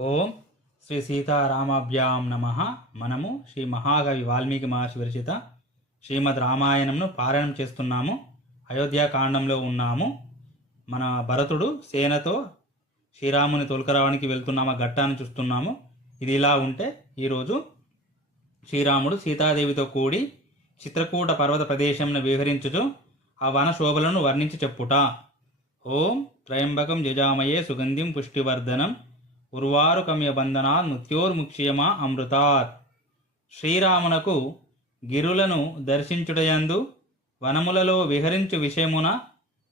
ఓం శ్రీ సీతారామాభ్యాం నమ. మనము శ్రీ మహాకవి వాల్మీకి మహర్షి విరచిత శ్రీమద్ రామాయణంను పారాయణం చేస్తున్నాము. అయోధ్యాకాండంలో ఉన్నాము. మన భరతుడు సేనతో శ్రీరాముని తొలకరావడానికి వెళ్తున్నాము ఆ ఘట్టాన్ని చూస్తున్నాము. ఇది ఇలా ఉంటే ఈరోజు శ్రీరాముడు సీతాదేవితో కూడి చిత్రకూట పర్వత ప్రదేశంను వివరించుచు ఆ వన శోభలను వర్ణించి చెప్పుట. ఓం త్రయంబకం జజామయే సుగంధిం పుష్టివర్ధనం. ఉర్వారుకమ్య బంధనా మృత్యోర్ముక్ష్యమా అమృతాత్. శ్రీరామునకు గిరులను దర్శించుటయందు వనములలో విహరించు విషయమున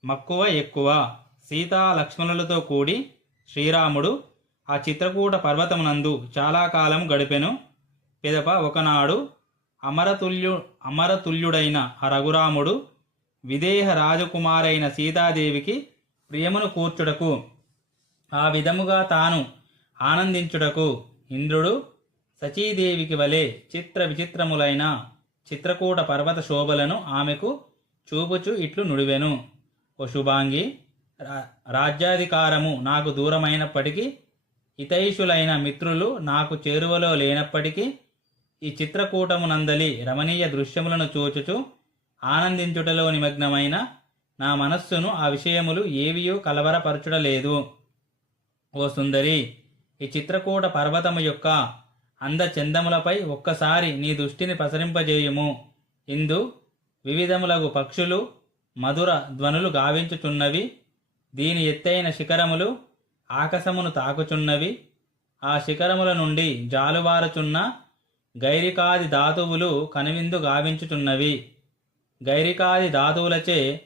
మక్కువ ఎక్కువ. సీతా లక్ష్మణులతో కూడి శ్రీరాముడు ఆ చిత్రకూట పర్వతమునందు చాలా కాలం గడిపెను. పిదప ఒకనాడు అమరతుల్యు అమరతుల్యుడైన ఆ రఘురాముడు విదేహ రాజకుమారైన సీతాదేవికి ప్రియమును కూర్చుటకు ఆ విధముగా తాను ఆనందించుటకు ఇంద్రుడు సచీదేవికి వలె చిత్ర విచిత్రములైన చిత్రకూట పర్వత శోభలను ఆమెకు చూపుచు ఇట్లు నుడివెను. ఓ శుభాంగి రా- రాజ్యాధికారము నాకు దూరమైనప్పటికీ హితైషులైన మిత్రులు నాకు చేరువలో లేనప్పటికీ ఈ చిత్రకూటమునందలి రమణీయ దృశ్యములను చూచుచు ఆనందించుటలో నిమగ్నమైన నా మనస్సును ఆ విషయములు ఏవియూ కలవరపరచుటలేదు ఓ సుందరి ఈ చిత్రకూట పర్వతము యొక్క అందచందములపై ఒక్కసారి నీ దృష్టిని ప్రసరింపజేయుము. ఇందు వివిధములగు పక్షులు మధుర ధ్వనులు గావించుచున్నవి. దీని ఎత్తైన శిఖరములు ఆకాశమును తాకుచున్నవి. ఆ శిఖరముల నుండి జాలువారుచున్న గైరికాది ధాతువులు కనువిందు గావించుచున్నవి. గైరికాది ధాతువులచే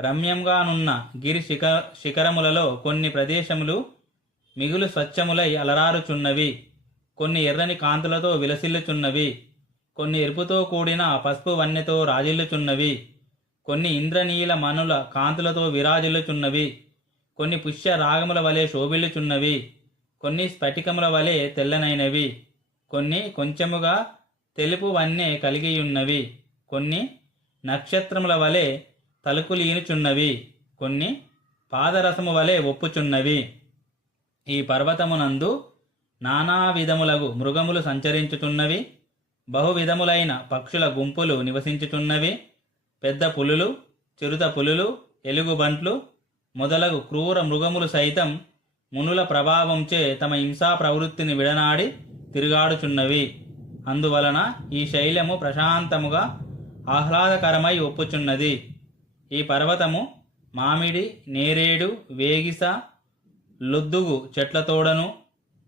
రమ్యంగానున్న గిరి శిఖ శిఖరములలో కొన్ని ప్రదేశములు మిగులు స్వచ్ఛములై అలరారుచున్నవి. కొన్ని ఎర్రని కాంతులతో విలసిల్లుచున్నవి. కొన్ని ఎరుపుతో కూడిన పసుపు వన్నెతో రాజిల్లుచున్నవి. కొన్ని ఇంద్రనీల మనుల కాంతులతో విరాజిల్లుచున్నవి. కొన్ని పుష్య రాగముల వలె శోభిల్లుచున్నవి. కొన్ని స్ఫటికముల వలె తెల్లనైనవి. కొన్ని కొంచెముగా తెలుపు వన్నె కలిగియున్నవి. కొన్ని నక్షత్రముల వలె తలుకులీనుచున్నవి. కొన్ని పాదరసము వలె ఒప్పుచున్నవి. ఈ పర్వతమునందు నానా విధములగు మృగములు సంచరించుచున్నవి బహువిధములైన పక్షుల గుంపులు నివసించుచున్నవి పెద్ద పులులు చిరుత పులులు ఎలుగుబంట్లు మొదలగు క్రూర మృగములు సైతం మునుల ప్రభావంచే తమ హింసా ప్రవృత్తిని విడనాడి తిరుగాడుచున్నవి. అందువలన ఈ శైలము ప్రశాంతముగా ఆహ్లాదకరమై ఒప్పుచున్నది. ఈ పర్వతము మామిడి నేరేడు వేగిస లొద్దుగు చెట్లతోడను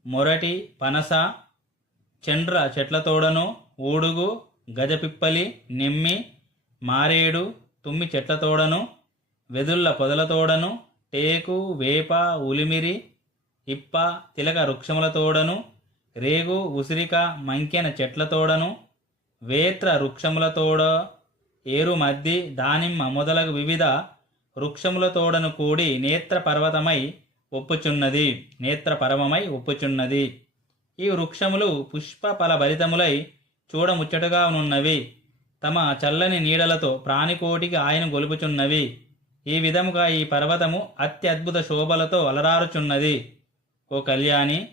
మొరటి పనస చండ్ర చెట్లతోడను ఊడుగు గజపిప్పలి నిమ్మి మారేడు తుమ్మి చెట్లతోడను వెదుళ్ళ పొదలతోడను టేకు వేప ఉలిమిరి ఇప్ప తిలక వృక్షములతోడను రేగు ఉసిరిక మంకెన చెట్లతోడను వేత్ర వృక్షములతోడ ఏరు మద్ది దానిమ్మ మొదలగు వివిధ వృక్షములతోడను కూడి నేత్ర పర్వతమై ఒప్పుచున్నది. నేత్రపరమమై ఒప్పుచున్నది. ఈ వృక్షములు పుష్ప ఫల భరితములై చూడముచ్చటగా ఉన్నవి తమ చల్లని నీడలతో ప్రాణికోటికి ఆయన గొలుపుచున్నవి. ఈ విధముగా ఈ పర్వతము అత్యద్భుత శోభలతో అలరారుచున్నది. ఓ కళ్యాణి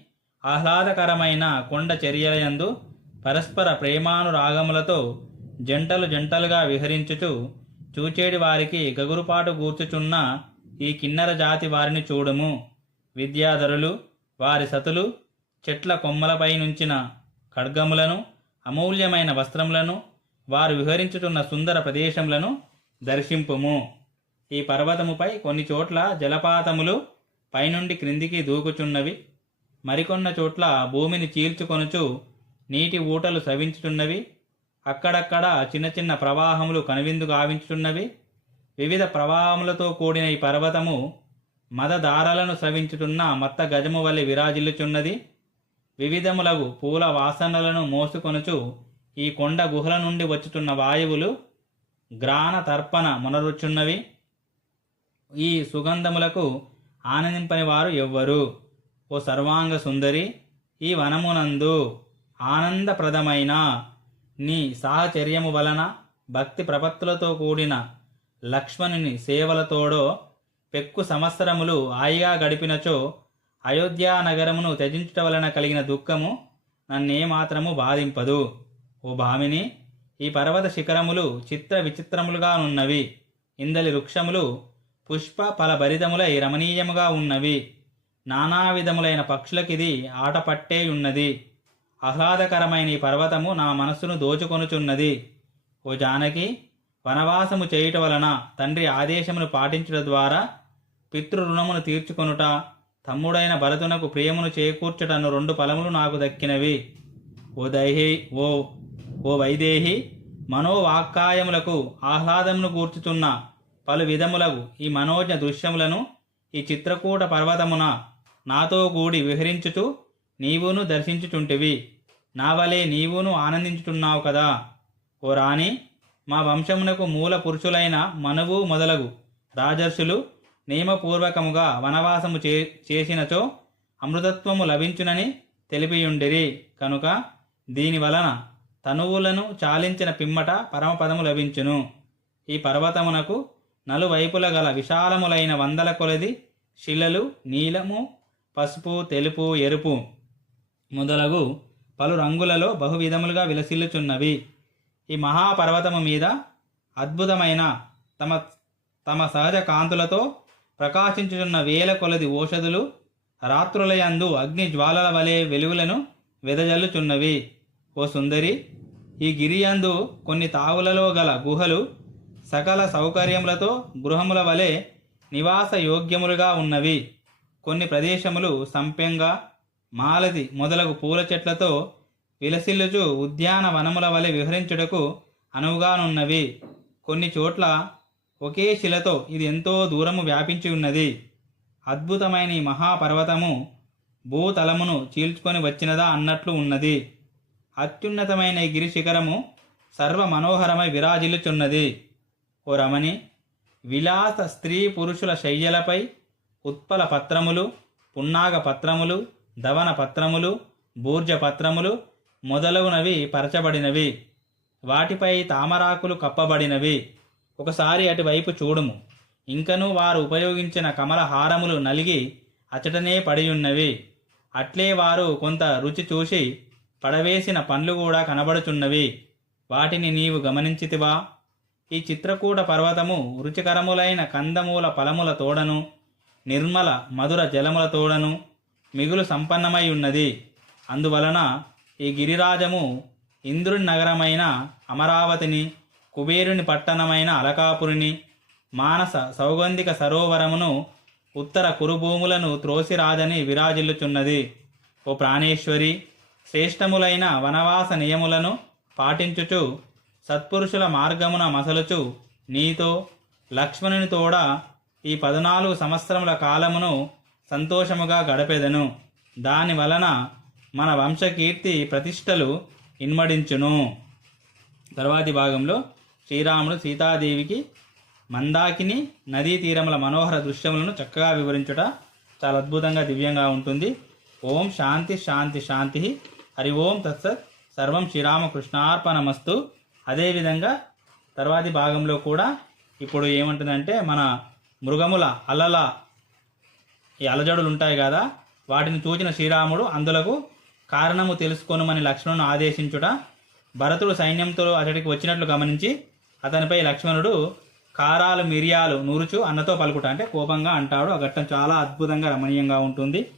ఆహ్లాదకరమైన కొండ చర్యలయందు పరస్పర ప్రేమానురాగములతో జంటలు జంటలుగా విహరించుచు చూచేడి వారికి గగురుపాటు గూర్చుచున్న ఈ కిన్నర జాతి వారిని చూడుము. విద్యాధరులు వారి సతులు చెట్ల కొమ్మలపై నుంచిన ఖడ్గములను అమూల్యమైన వస్త్రములను వారు విహరించుచున్న సుందర ప్రదేశములను దర్శింపుము. ఈ పర్వతముపై కొన్ని చోట్ల జలపాతములు పైనుండి క్రిందికి దూకుచున్నవి. మరికొన్న చోట్ల భూమిని చీల్చుకొనుచు నీటి ఊటలు సవించుచున్నవి. అక్కడక్కడ చిన్న చిన్న ప్రవాహములు కనువిందు గావించుచున్నవి. వివిధ ప్రవాహములతో కూడిన ఈ పర్వతము మదదారాలను సవించుచున్న మత్త గజము వలె విరాజిల్లుచున్నది. వివిధములగు పూల వాసనలను మోసుకొనుచు ఈ కొండ గుహల నుండి వచ్చుతున్న వాయువులు గ్రాన తర్పణ మునరుచున్నవి. ఈ సుగంధములకు ఆనందింపని వారు ఎవ్వరు. ఓ సర్వాంగ సుందరి ఈ వనమునందు ఆనందప్రదమైన నీ సాహచర్యము వలన భక్తి ప్రపత్తులతో కూడిన లక్ష్మణుని సేవలతోడో పెక్కు సంవత్సరములు హాయిగా గడిపినచో అయోధ్యా నగరమును త్యజించుట వలన కలిగిన దుఃఖము నన్నే మాత్రము బాధింపదు. ఓ భామిని ఈ పర్వత శిఖరములు చిత్ర విచిత్రములుగా ఉన్నవి ఇందలి వృక్షములు పుష్ప ఫలభరితములై రమణీయముగా ఉన్నవి. నానా విధములైన పక్షులకిది ఆట ఉన్నది. ఆహ్లాదకరమైన ఈ పర్వతము నా మనస్సును దోచుకొనుచున్నది. ఓ జానకి వనవాసము చేయుట వలన తండ్రి ఆదేశమును పాటించుట ద్వారా పితృ రుణమును తీర్చుకొనుట తమ్ముడైన భరతునకు ప్రియమును చేకూర్చుటను రెండు ఫలములు నాకు దక్కినవి. ఓ దైహి ఓ ఓ వైదేహి మనోవాక్కాయములకు ఆహ్లాదమును కూర్చుతున్న పలు విధములగు ఈ మనోజ్ఞ దృశ్యములను ఈ చిత్రకూట పర్వతమున నాతో కూడి విహరించుచు నీవును దర్శించుచుంటివి. నా వలె నీవును ఆనందించుచున్నావు కదా. ఓ రాణి మా వంశమునకు మూల పురుషులైన మనువు మొదలగు రాజర్షులు నియమపూర్వకముగా వనవాసము చే చేసినచో అమృతత్వము లభించునని తెలిపియుండిరి. కనుక దీని వలన తనువులను చాలించిన పిమ్మట పరమపదము లభించును. ఈ పర్వతమునకు నలువైపుల గల విశాలములైన వందల కొలది శిలలు నీలము పసుపు తెలుపు ఎరుపు మొదలగు పలు రంగులలో బహువిధములుగా విలసిల్లుచున్నవి. ఈ మహాపర్వతము మీద అద్భుతమైన తమ తమ సహజ కాంతులతో ప్రకాశించుచున్న వేల కొలది ఓషధులు రాత్రులయందు అగ్ని జ్వాలల వలె వెలుగులను వెదజల్లుచున్నవి. ఓ సుందరి ఈ గిరియందు కొన్ని తావులలో గల గుహలు సకల సౌకర్యములతో గృహముల వలె నివాస యోగ్యములుగా ఉన్నవి. కొన్ని ప్రదేశములు సంపెంగ మాలది మొదలగు పూల చెట్లతో విలసిల్లుచు ఉద్యానవనముల వలె విహరించుటకు అనువుగానున్నవి. కొన్ని చోట్ల ఒకే శిలతో ఇది ఎంతో దూరము వ్యాపించి ఉన్నది. అద్భుతమైన ఈ మహాపర్వతము భూతలమును చీల్చుకొని వచ్చినదా అన్నట్లు ఉన్నది. అత్యున్నతమైన ఈ గిరి శిఖరము సర్వ మనోహరమై విరాజిల్లుచున్నది. ఓ రమణి విలాస స్త్రీ పురుషుల శయ్యలపై ఉత్పల పత్రములు పున్నాగ పత్రములు దవన పత్రములు బూర్జ పత్రములు మొదలగునవి పరచబడినవి. వాటిపై తామరాకులు కప్పబడినవి. ఒకసారి అటువైపు చూడుము. ఇంకనూ వారు ఉపయోగించిన కమల హారములు నలిగి అచటనే పడియున్నవి. అట్లే వారు కొంత రుచి చూసి పడవేసిన పండ్లు కూడా కనబడుచున్నవి. వాటిని నీవు గమనించితివా? ఈ చిత్రకూట పర్వతము రుచికరములైన కందమూల ఫలముల తోడను నిర్మల మధుర జలముల తోడను మిగులు సంపన్నమై ఉన్నది. అందువలన ఈ గిరిరాజము ఇంద్రుని నగరమైన అమరావతిని కుబేరుని పట్టణమైన అలకాపురిని మానస సౌగంధిక సరోవరమును ఉత్తర కురుభూములను త్రోసిరాజని విరాజిల్లుచున్నది. ఓ ప్రాణేశ్వరి శ్రేష్టములైన వనవాస నియములను పాటించుచు సత్పురుషుల మార్గమున మసలుచు నీతో లక్ష్మణుని తోడ ఈ పద్నాలుగు సంవత్సరముల కాలమును సంతోషముగా గడపెదను. దాని వలన మన వంశకీర్తి ప్రతిష్టలు ఇన్మడించును. తర్వాతి భాగంలో శ్రీరాముడు సీతాదేవికి మందాకిని నదీ తీరముల మనోహర దృశ్యములను చక్కగా వివరించుట చాలా అద్భుతంగా దివ్యంగా ఉంటుంది. ఓం శాంతి శాంతి శాంతి. హరి ఓం తత్సత్. సర్వం శ్రీరామకృష్ణార్పణమస్తు. అదేవిధంగా తర్వాతి భాగంలో కూడా ఇప్పుడు ఏమంటుందంటే మన మృగముల అలల ఈ అలజడులు ఉంటాయి కదా వాటిని చూచిన శ్రీరాముడు అందులకు కారణము తెలుసుకొనుమని లక్ష్మణుని ఆదేశించుట భరతుడు సైన్యంతో అతడికి వచ్చినట్లు గమనించి అతనిపై లక్ష్మణుడు కారాలు మిరియాలు నూరుచు అన్నతో పలుకుట. అంటే కోపంగా అంటాడు. ఆ ఘట్టం చాలా అద్భుతంగా రమణీయంగా ఉంటుంది.